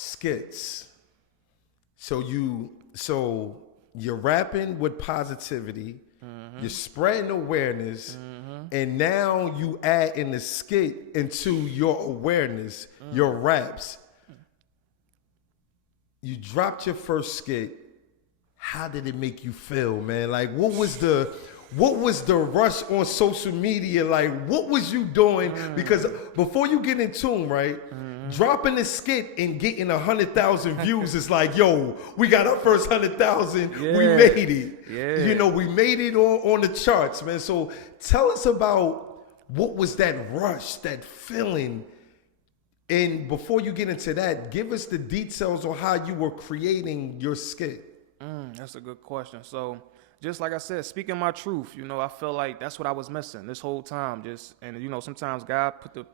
skits. So you're rapping with positivity, you're spreading awareness, and now you add in the skit into your awareness, your raps. You dropped your first skit. How did it make you feel, man? Like, what was the rush on social media? Like, what was you doing? Because before you get in tune, right? Dropping the skit and getting 100,000 views is like, yo, we got our first 100,000. Yeah. We made it. Yeah. You know, we made it on the charts, man. So tell us about what was that rush, that feeling. And before you get into that, give us the details on how you were creating your skit. That's a good question. So, just like I said, speaking my truth, I feel like that's what I was missing this whole time. Sometimes God put the,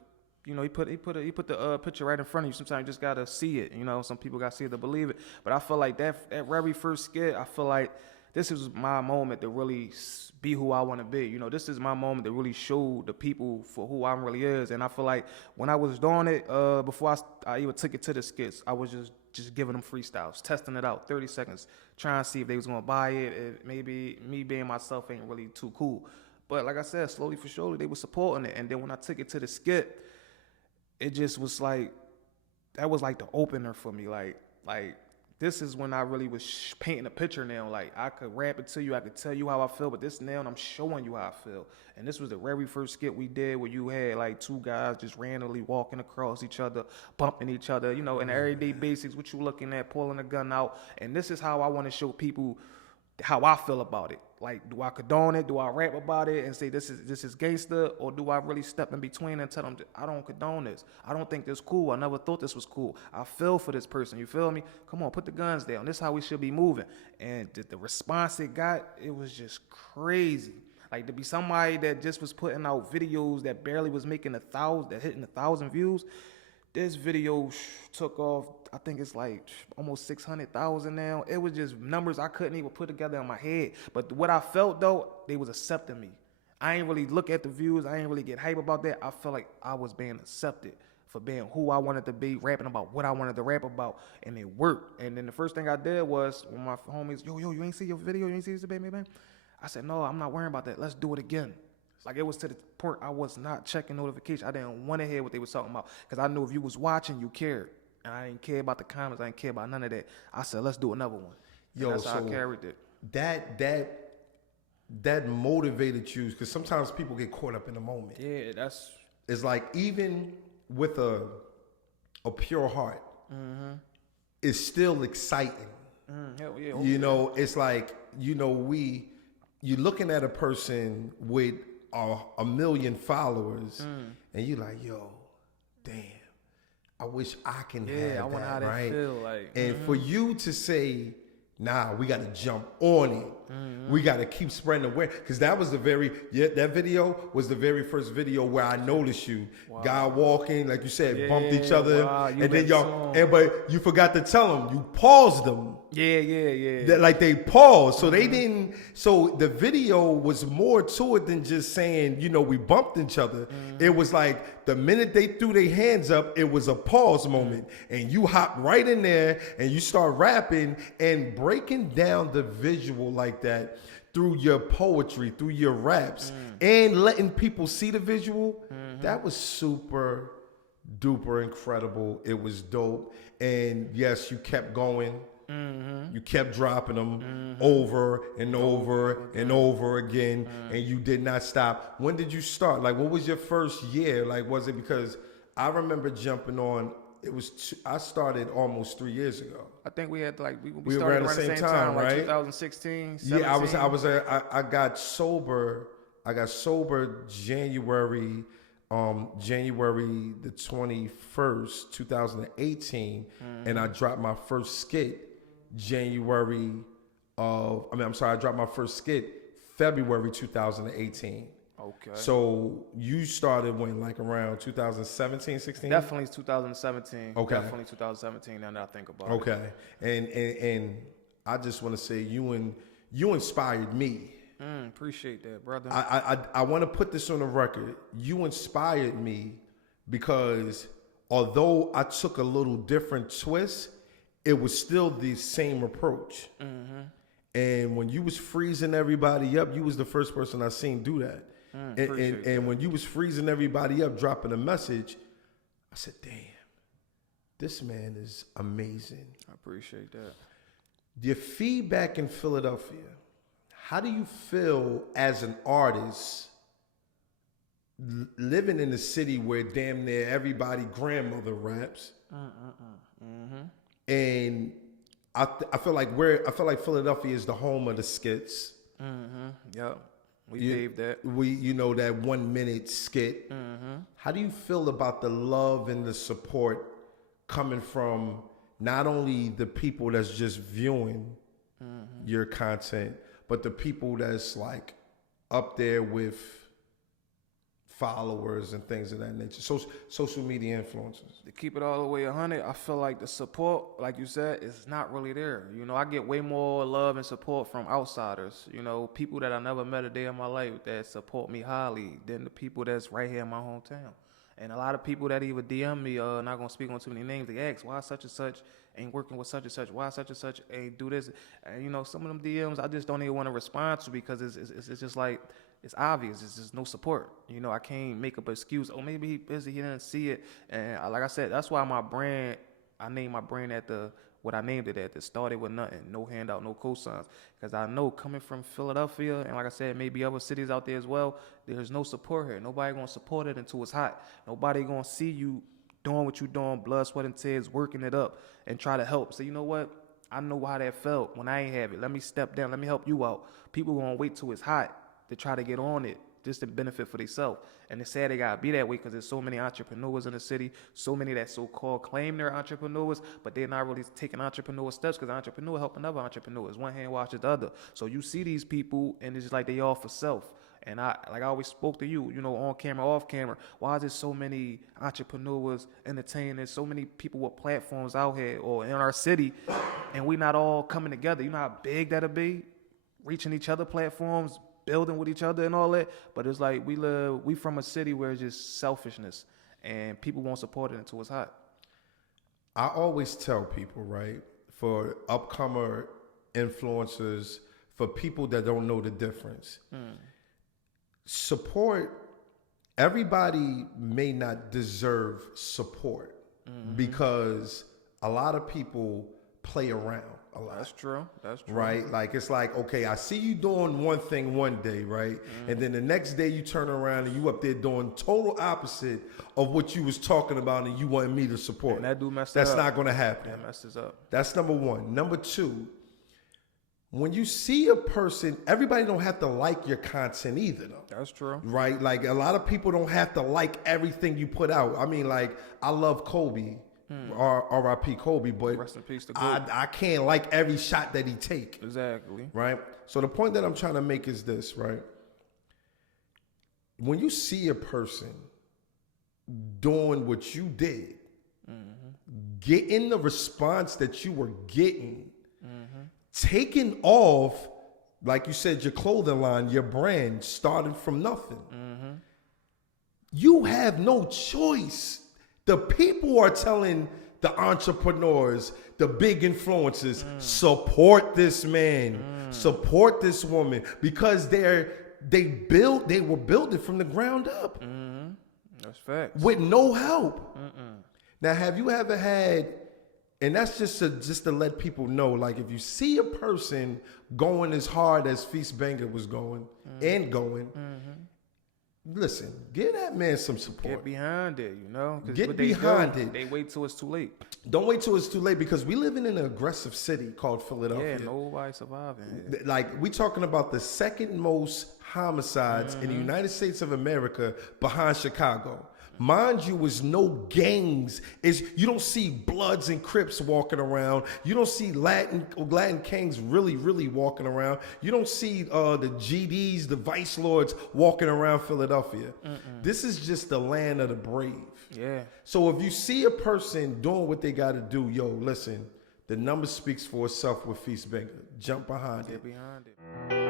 he put the picture right in front of you. Sometimes you just gotta see it. Some people gotta see it to believe it. But I feel like that very first skit, I feel like this is my moment to really be who I want to be. This is my moment to really show the people for who I really is. And I feel like when I was doing it, before I even took it to the skits, I was just giving them freestyles, testing it out, 30 seconds, trying to see if they was going to buy it. Maybe me being myself ain't really too cool. But like I said, slowly for surely, they were supporting it. And then when I took it to the skit, it just was like, that was like the opener for me. Like this is when I really was painting a picture now. Like, I could rap it to you, I could tell you how I feel, but this now I'm showing you how I feel. And this was the very first skit we did where you had like two guys just randomly walking across each other, bumping each other, in the everyday basics, what you looking at, pulling a gun out. And this is how I want to show people how I feel about it. Like, do I condone it? Do I rap about it and say this is gangster? Or do I really step in between and tell them, I don't condone this. I don't think this cool. I never thought this was cool. I feel for this person. You feel me? Come on, put the guns down. This is how we should be moving. And the response it got, it was just crazy. Like, to be somebody that just was putting out videos that barely was making hitting 1,000 views. This video took off, I think it's like almost 600,000 now. It was just numbers I couldn't even put together in my head. But what I felt, though, they was accepting me. I ain't really look at the views. I ain't really get hype about that. I felt like I was being accepted for being who I wanted to be, rapping about what I wanted to rap about, and it worked. And then the first thing I did was, when my homies, yo, you ain't see your video? You ain't see this, baby, man? I said, no, I'm not worrying about that. Let's do it again. Like, it was to the point I was not checking notifications. I didn't want to hear what they was talking about because I knew if you was watching, you cared. And I didn't care about the comments. I didn't care about none of that. I said, let's do another one. And that's how I carried it. That motivated you because sometimes people get caught up in the moment. Yeah, it's like, even with a pure heart, it's still exciting. Hell yeah, it's like, you're looking at a person with a million followers, and you're like, yo, damn, I wish I can have that, I wonder how right? They feel like. And for you to say, nah, we got to jump on it. We got to keep spreading awareness. Because that was that video was the very first video where I noticed you. Wow. Guy walking, like you said, bumped each other. Wow, and then but you forgot to tell them, you paused them. Yeah. Like, they paused. So they didn't, so the video was more to it than just saying, we bumped each other. It was like, the minute they threw their hands up, it was a pause moment. And you hopped right in there and you start rapping and breaking down the visual like that through your poetry, through your raps, and letting people see the visual. That was super duper incredible. It was dope. And yes, you kept going. You kept dropping them over and over and over again, and you did not stop. When did you start? Like, what was your first year? Like, was it because I remember jumping on? I started almost 3 years ago. I think we had we were started around the same time, right? Like 2016. 17. Yeah, I got sober. I got sober January the 21st, 2018, and I dropped my first skit I dropped my first skit February 2018. Okay. So you started when, like, around 2017, 16? Definitely 2017. Okay. Definitely 2017, now that I think about it. Okay. And I just want to say you inspired me. Appreciate that, brother. I want to put this on the record. You inspired me because although I took a little different twist, it was still the same approach. And when you was freezing everybody up, you was the first person I seen do that. And when you was freezing everybody up, dropping a message, I said, damn, this man is amazing. I appreciate that. Your feedback in Philadelphia, how do you feel as an artist living in a city where damn near everybody grandmother raps? And I feel like Philadelphia is the home of the skits. Yep. We gave that. That 1 minute skit. How do you feel about the love and the support coming from not only the people that's just viewing your content, but the people that's like up there with followers and things of that nature, social media influencers? To keep it all the way 100, I feel like the support, like you said, is not really there. I get way more love and support from outsiders, people that I never met a day in my life that support me highly than the people that's right here in my hometown. And a lot of people that even DM me, not gonna speak on too many names, they ask why such and such ain't working with such and such, why such and such ain't do this. And some of them DMs I just don't even want to respond to because it's just like, it's obvious. It's just no support. I can't make up an excuse. Oh, maybe he busy. He didn't see it. And like I said, that's why I named my brand what I named it at. That started with nothing, no handout, no cosigns. Because I know coming from Philadelphia, and like I said, maybe other cities out there as well, there's no support here. Nobody gonna support it until it's hot. Nobody gonna see you doing what you doing, blood, sweat, and tears, working it up, and try to help. So you know what? I know how that felt when I ain't have it. Let me step down. Let me help you out. People gonna wait till it's hot to try to get on it just to benefit for themselves. And it's sad they gotta be that way because there's so many entrepreneurs in the city, so many that so-called claim they're entrepreneurs, but they're not really taking entrepreneur steps because entrepreneur helping other entrepreneurs. One hand washes the other. So you see these people and it's just like they all for self. And I always spoke to you, on camera, off camera. Why is there so many entrepreneurs, entertainers, so many people with platforms out here or in our city, and we not all coming together? You know how big that'll be? Reaching each other platforms, building with each other and all that. But it's like we from a city where it's just selfishness and people won't support it until it's hot. I always tell people, right, for upcomer influencers, for people that don't know the difference, support, everybody may not deserve support because a lot of people play around a lot. That's true. Right? Like, it's like, okay, I see you doing one thing one day, right? And then the next day you turn around and you up there doing total opposite of what you was talking about and you wanted me to support. And that do mess That's up. not going to happen. That messes up. That's number one. Number two, when you see a person, everybody don't have to like your content either, though. That's true. Right? Like, a lot of people don't have to like everything you put out. I mean, like, I love Kobe. R.I.P. Kobe, but Rest in peace to Kobe. I can't like every shot that he take. Exactly. Right? So the point that I'm trying to make is this, right? When you see a person doing what you did, getting the response that you were getting, taking off, like you said, your clothing line, your brand started from nothing. You have no choice. The people are telling the entrepreneurs, the big influencers, support this man, support this woman, because they were building from the ground up. That's facts. With no help. Now, have you ever had, and that's just to let people know, like, if you see a person going as hard as Fis Banga was going and going, listen, give that man some support. Get behind it, Get behind it. They wait till it's too late. Don't wait till it's too late, because we live in an aggressive city called Philadelphia. Yeah, nobody surviving. Like, we talking about the second most homicides in the United States of America behind Chicago. Mind you, is no gangs. You don't see Bloods and Crips walking around. You don't see Latin Kings really walking around. You don't see the GDs, the Vice Lords walking around Philadelphia. This is just the land of the brave. Yeah. So if you see a person doing what they got to do, listen, the number speaks for itself with Fis Banga. Jump behind it. Get behind it.